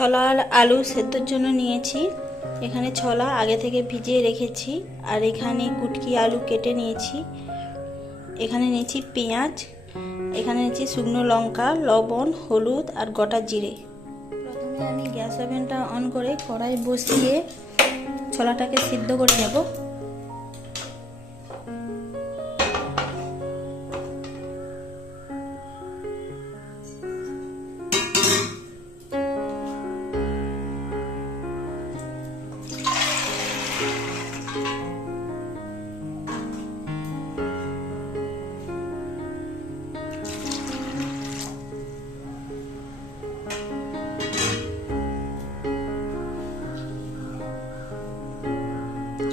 ছলা আর আলু সেদ্ধর জন্য নিয়েছি। এখানে ছলা আগে থেকে ভিজিয়ে রেখেছি, আর এখানে কুটকি আলু কেটে নিয়েছি। এখানে নিয়েছি পেঁয়াজ, এখানে নিয়েছি শুকনো লঙ্কা, লবণ, হলুদ আর গোটা জিরে। প্রথমে আমি গ্যাস ওভেনটা অন করে কড়াই বসিয়ে ছলাটাকে সিদ্ধ করে নেব।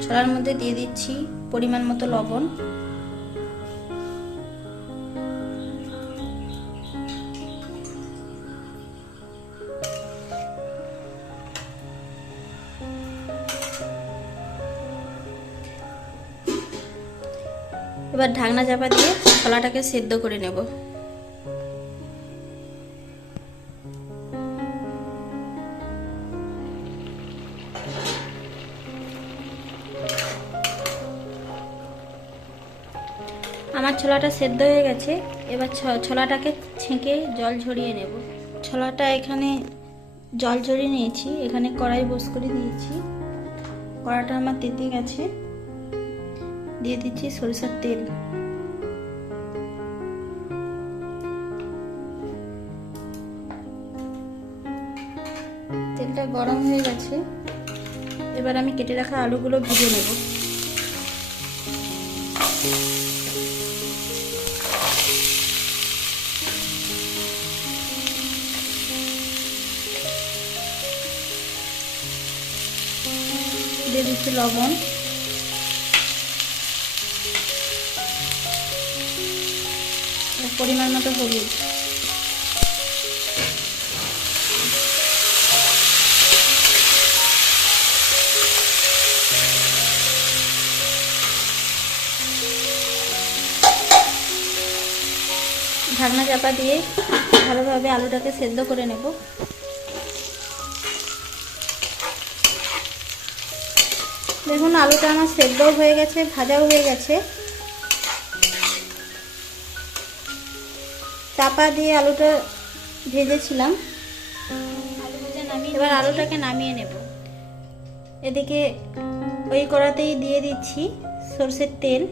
ছলার মধ্যে দিয়ে দিচ্ছি পরিমাণ মতো লবণ, এবার ঢাকনা চাপা দিয়ে ছলাটাকে সেদ্ধ করে নেব। আমার ছোলাটা সেদ্ধ হয়ে গেছে। এবার ছোলাটাকে ছেঁকে জল ঝরিয়ে নেব। ছোলাটা এখানে জল ঝরিয়ে নিয়েছি। এখানে কড়াই বস করে দিয়েছি। কড়াটা আমার তেতে গেছে। দিয়ে দিচ্ছি সরিষার তেল। তেলটা গরম হয়ে গেছে। এবার আমি কেটে রাখা আলুগুলো ভেজে নেব। দিয়ে দিচ্ছি লবণ, পরিমাণ মতো হলুদ। ঢাকনা চাপা দিয়ে ভালোভাবে আলুটাকে সেদ্ধ করে নেব। দেখুন আলুটা আমার সেদ্ধও হয়ে গেছে, ভাজাও হয়ে গেছে। চাপা দিয়ে আলুটা ভেজেছিলাম। এবার আলুটাকে নামিয়ে নেব। এদিকে ওই কড়াতেই দিয়ে দিচ্ছি সরষের তেল।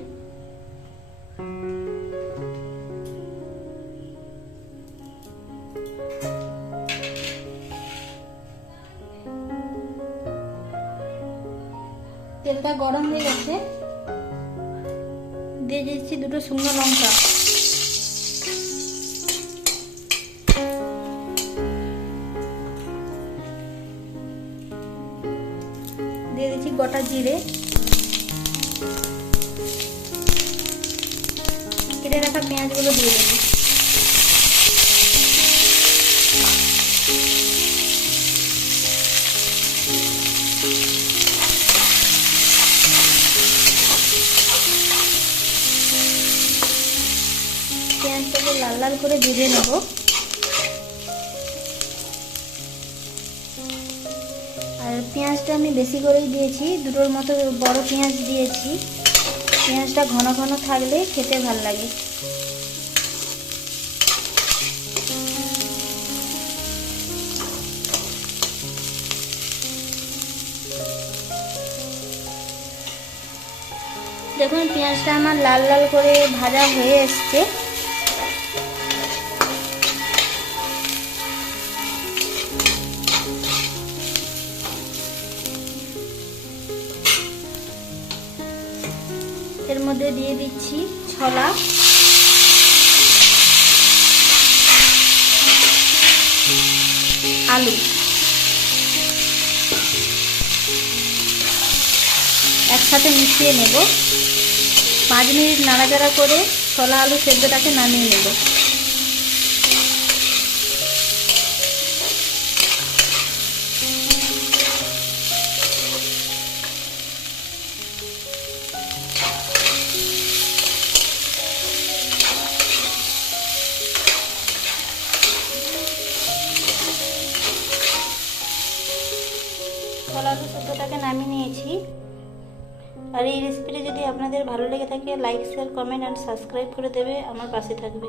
তেলটা গরম হয়ে গেছে। দিয়ে দিচ্ছি দুটো শুকনো লঙ্কা। দিয়ে দিচ্ছি গোটা জিরে। কেটে রাখা পেঁয়াজগুলো দিয়ে দেবো। পেঁয়াজটাকে লাল লাল করে ভেজে নেব। আর পেঁয়াজটা আমি বেশি করেই দিয়েছি, দুটোর মতো বড় পেঁয়াজ দিয়েছি। পেঁয়াজটা ঘন ঘন থাকলে খেতে ভাল লাগে। দেখুন পেঁয়াজটা আমার লাল লাল করে ভাজা হয়ে এসছে। এর মধ্যে দিয়ে দিচ্ছি ছোলা, আলু। একসাথে মিশিয়ে নেব। 5 মিনিট নাড়াচাড়া করে ছোলা আলু সেদ্ধটাকে নামিয়ে নেব। ছোলা আলু সেদ্ধটাকে নামিয়ে নিয়েছি। আর এই রেসিপিটি যদি আপনাদের ভালো লেগে থাকে like share comment and subscribe করে দেবে, আমার পাশে থাকবে।